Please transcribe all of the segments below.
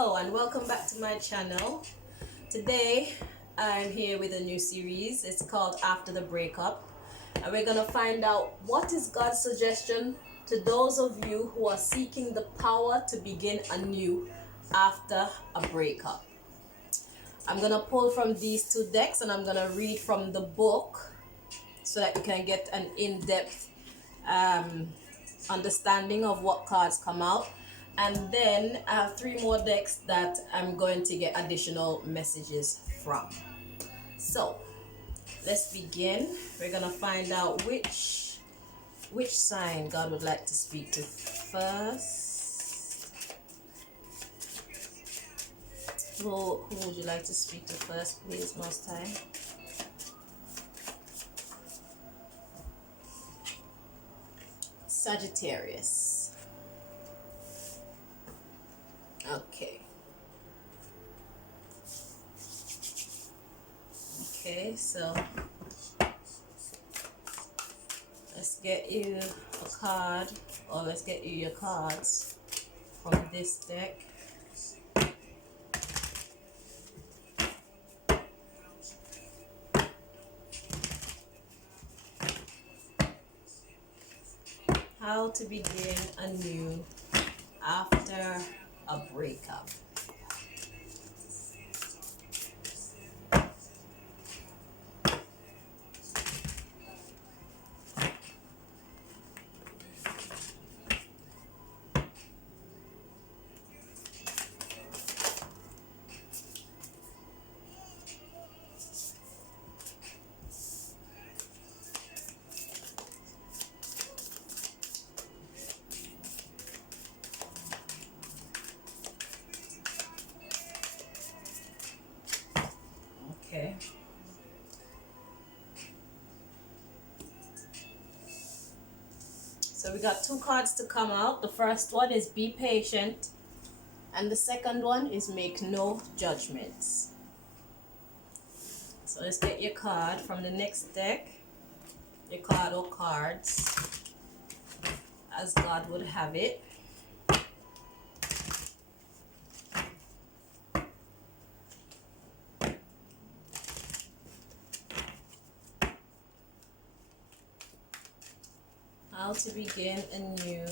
Hello and welcome back to my channel. Today I'm here with a new series. It's called After the Breakup, and we're gonna find out what is God's suggestion to those of you who are seeking the power to begin anew after a breakup. I'm gonna pull from these two decks and I'm gonna read from the book so that you can get an in-depth understanding of what cards come out. And then I have three more decks that I'm going to get additional messages from. So let's begin. We're gonna find out which sign God would like to speak to first. Who would you like to speak to first, please, Most High? Sagittarius. Okay. Okay, so let's get you a card, or let's get you your cards from this deck. How to begin anew after a breakup. Okay. So we got two cards to come out. The first one is be patient, and the second one is make no judgments. So let's get your card from the next deck, your card or cards, as God would have it. How to begin anew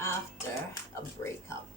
after a breakup.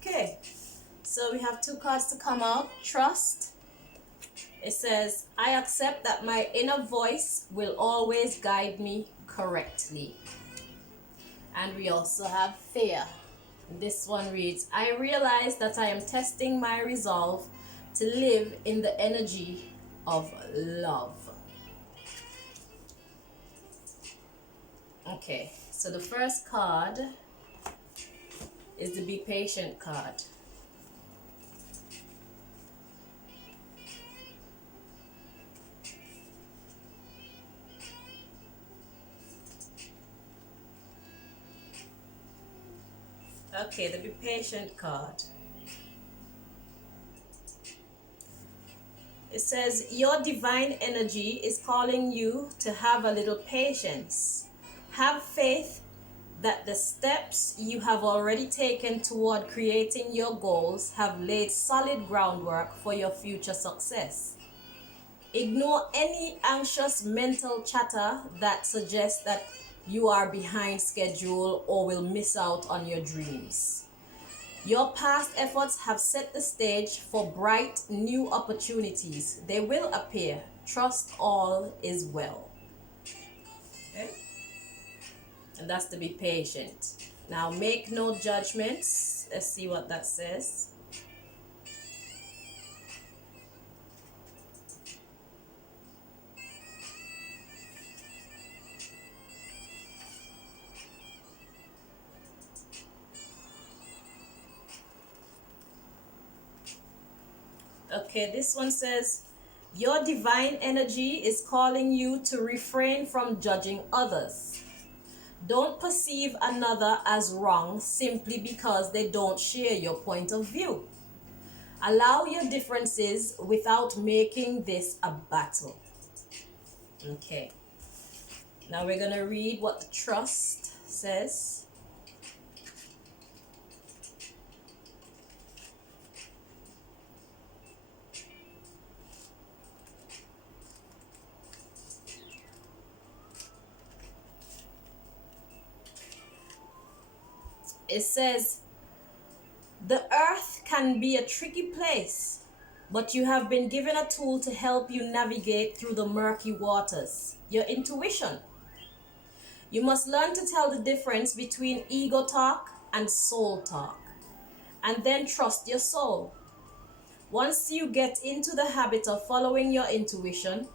Okay, so we have two cards to come out. Trust. It says, I accept that my inner voice will always guide me correctly. And we also have fear. This one reads, I realize that I am testing my resolve to live in the energy of love. Okay, so the first card is the be patient card. Okay, the be patient card. It says your divine energy is calling you to have a little patience. Have faith that the steps you have already taken toward creating your goals have laid solid groundwork for your future success. Ignore any anxious mental chatter that suggests that you are behind schedule or will miss out on your dreams. Your past efforts have set the stage for bright new opportunities. They will appear. Trust all is well. Okay? And that's to be patient. Now make no judgments. Let's see what that says. Okay, this one says, your divine energy is calling you to refrain from judging others. Don't perceive another as wrong simply because they don't share your point of view. Allow your differences without making this a battle. Okay. Now we're going to read what the trust says. It says, the earth can be a tricky place, but you have been given a tool to help you navigate through the murky waters, your intuition. You must learn to tell the difference between ego talk and soul talk, and then trust your soul. Once you get into the habit of following your intuition,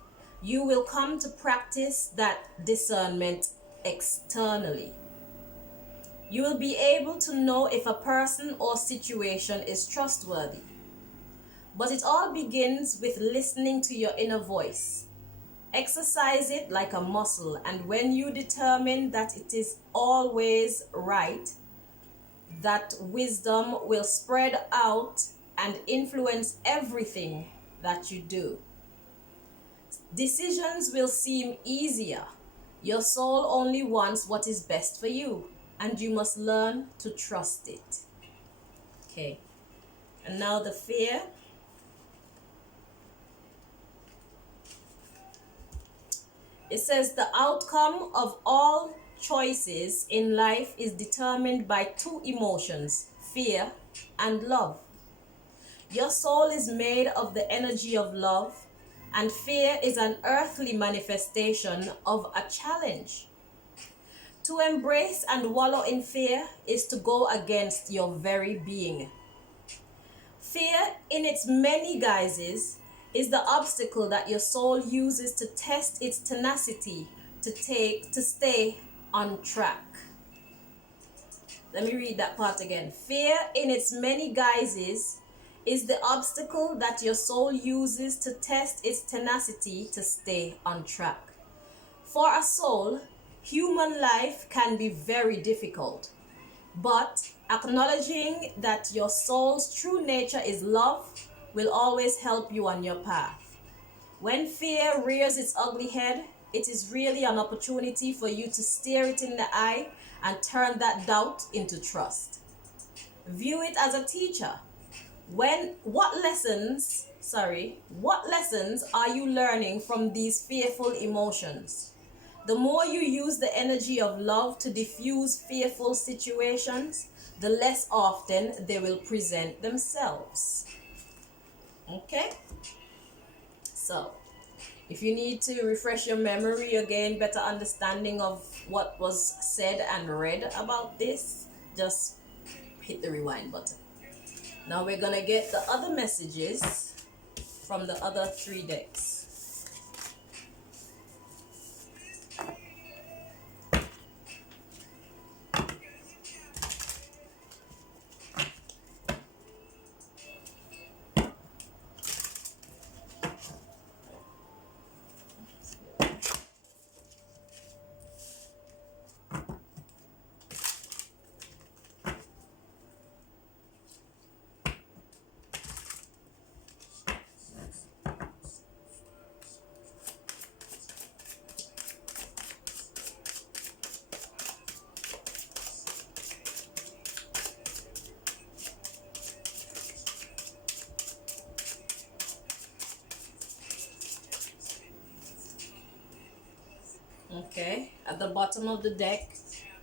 you will come to practice that discernment externally. You will be able to know if a person or situation is trustworthy. But it all begins with listening to your inner voice. Exercise it like a muscle, and when you determine that it is always right, that wisdom will spread out and influence everything that you do. Decisions will seem easier. Your soul only wants what is best for you, and you must learn to trust it. Okay, and now the fear. It says the outcome of all choices in life is determined by two emotions, fear and love. Your soul is made of the energy of love, and fear is an earthly manifestation of a challenge. To embrace and wallow in fear is to go against your very being. Fear, in its many guises, is the obstacle that your soul uses to test its tenacity to stay on track. Let me read that part again. Fear, in its many guises, is the obstacle that your soul uses to test its tenacity to stay on track. For a soul, human life can be very difficult, but acknowledging that your soul's true nature is love will always help you on your path. When fear rears its ugly head, it is really an opportunity for you to stare it in the eye and turn that doubt into trust. View it as a teacher. What lessons are you learning from these fearful emotions? The more you use the energy of love to diffuse fearful situations, the less often they will present themselves. Okay? So, if you need to refresh your memory or gain better understanding of what was said and read about this, just hit the rewind button. Now we're going to get the other messages from the other 3 decks. Okay, at the bottom of the deck,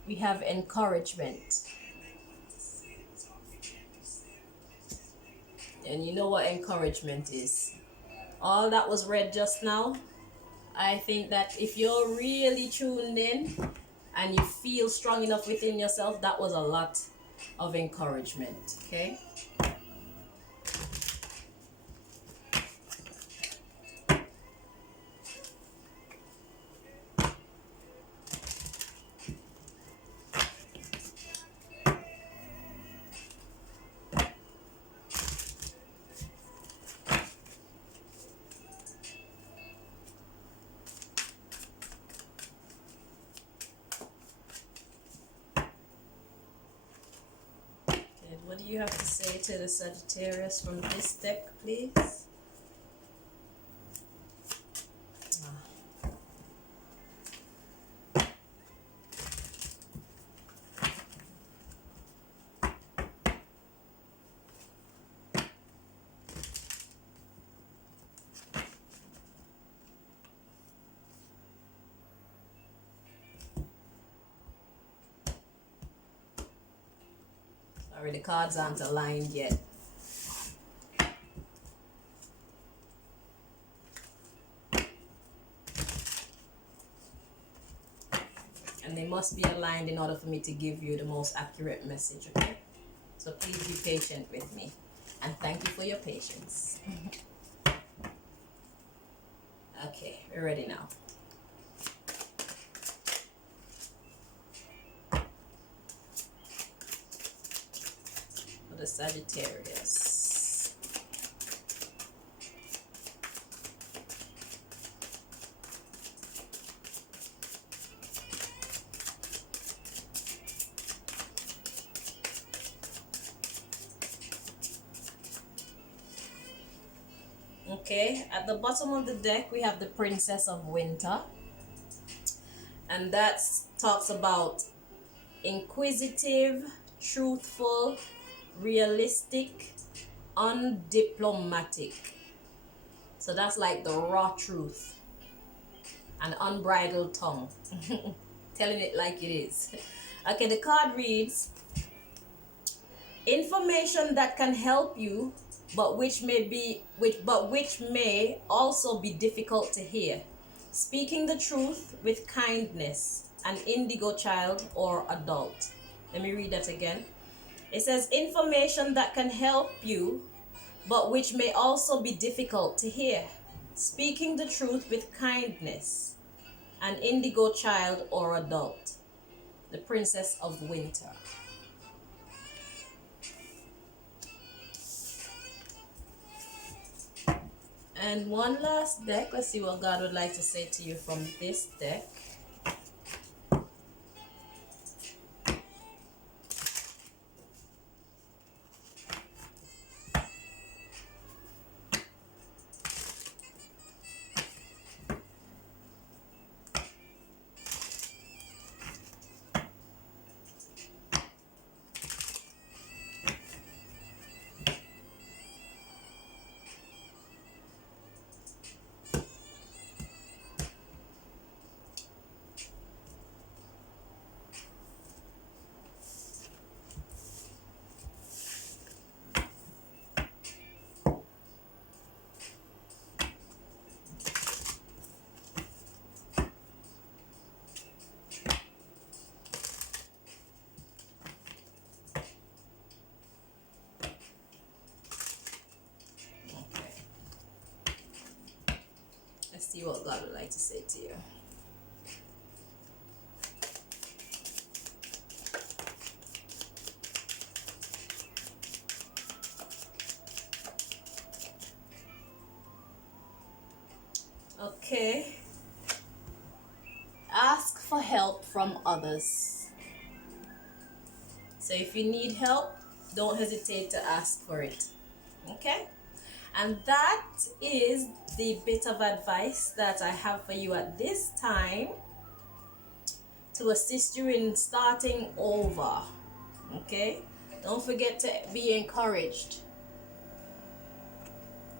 we have encouragement. And you know what encouragement is. All that was read just now, I think that if you're really tuned in and you feel strong enough within yourself, that was a lot of encouragement, okay? What do you have to say to the Sagittarius from this deck, please? Sorry, the cards aren't aligned yet. And they must be aligned in order for me to give you the most accurate message, okay? So please be patient with me. And thank you for your patience. Okay, we're ready now. For the Sagittarius. Okay, at the bottom of the deck we have the Princess of Winter, and that talks about inquisitive, truthful, realistic, undiplomatic. So that's like the raw truth, an unbridled tongue. Telling it like it is. Okay, the card reads, information that can help you but which may also be difficult to hear. Speaking the truth with kindness, an indigo child or adult. Let me read that again. It says information that can help you but which may also be difficult to hear. Speaking the truth with kindness, an indigo child or adult. The Princess of Winter. And one last deck. Let's see what God would like to say to you from this deck. Let's see what God would like to say to you. Okay. Ask for help from others. So if you need help, don't hesitate to ask for it. Okay? And that is the bit of advice that I have for you at this time to assist you in starting over. Okay? Don't forget to be encouraged.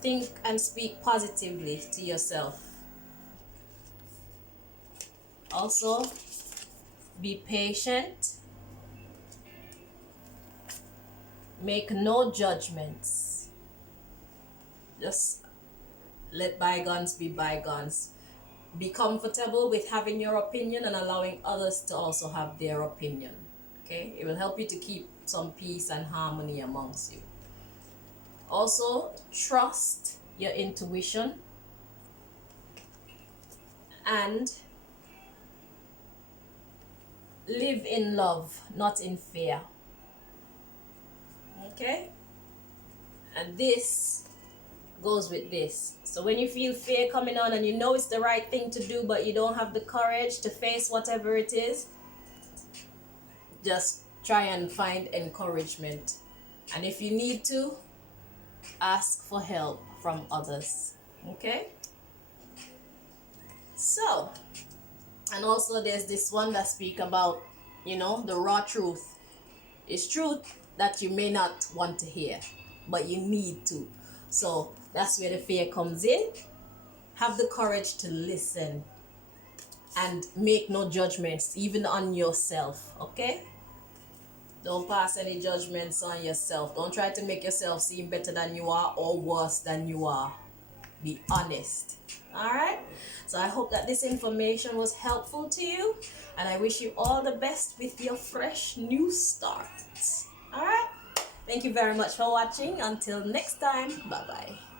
Think and speak positively to yourself. Also, be patient. Make no judgments. Just let bygones be bygones. Be comfortable with having your opinion and allowing others to also have their opinion. Okay? It will help you to keep some peace and harmony amongst you. Also, trust your intuition and live in love, not in fear. Okay? And this goes with this. So when you feel fear coming on and you know it's the right thing to do but you don't have the courage to face whatever it is, just try and find encouragement And if you need to, ask for help from others. Okay? So, and also there's this one that speak about, the raw truth. It's truth that you may not want to hear, but you need to. So that's where the fear comes in. Have the courage to listen and make no judgments, even on yourself, okay? Don't pass any judgments on yourself. Don't try to make yourself seem better than you are or worse than you are. Be honest. All right? So I hope that this information was helpful to you, and I wish you all the best with your fresh new start. All right? Thank you very much for watching. Until next time, bye-bye.